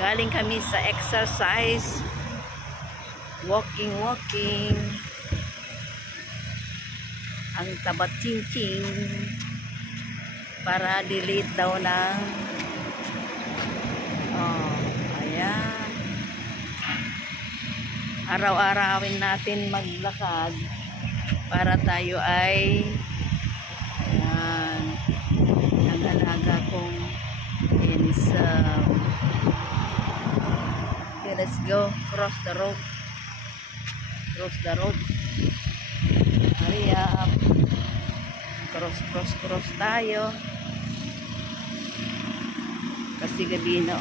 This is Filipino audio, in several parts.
Galing kami sa exercise. Walking. Ang tabat ching para delete daw ng ayan. Araw-arawin natin maglakad para tayo ay ayan, ang alaga kong handsome. Okay, let's go. Cross the road. Hurry up. Cross tayo. Kasi gabi na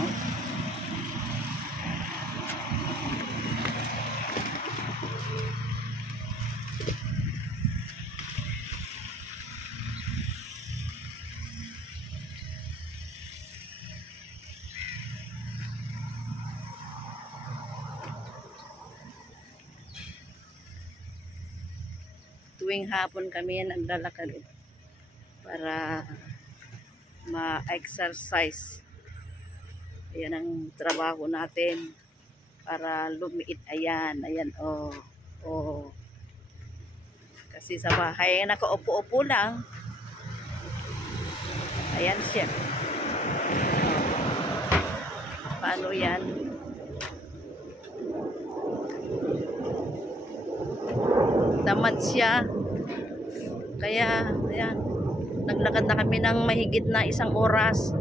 tuwing hapon kami naglalakad para ma-exercise. Ayan ang trabaho natin para lumiit. Ayan kasi sa bahay nakaupo-upo lang. Ayan siya. Paano yan? Tamad siya. Kaya ayan, naglakad na kami ng mahigit na 1 oras.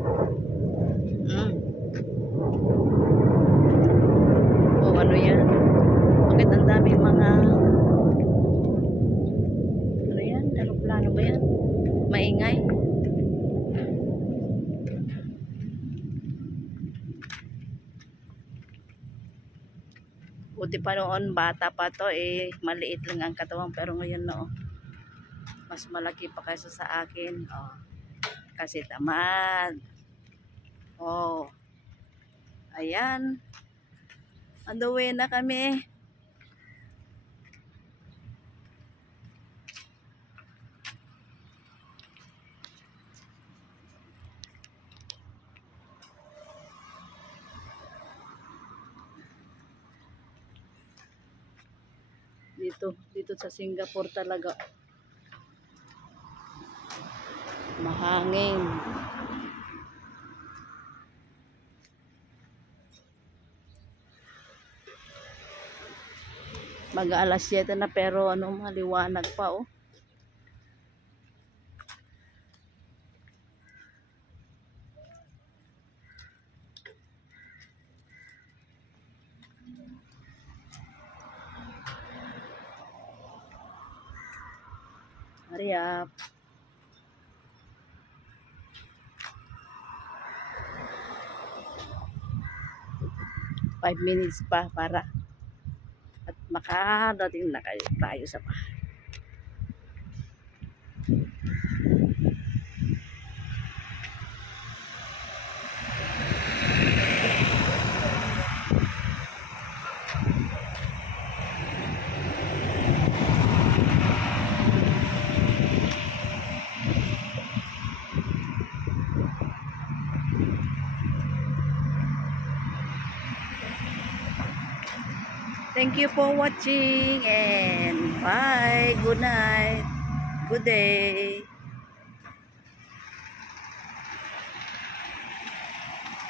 Ano yan? Bakit ang dami mga ano yan? Aeroplano ba yan? Maingay. Buti pa noon, bata pa to maliit lang ang katawan, pero ngayon mas malaki pa kaysa sa akin. Kasi tamad. Ayan. On the way na kami. Dito sa Singapore talaga mahangin. Mag-alas 7 na pero maliwanag pa Hurry up. Five minutes pa para at makadating na tayo sa bahay. Thank you for watching and bye. Good night. Good day.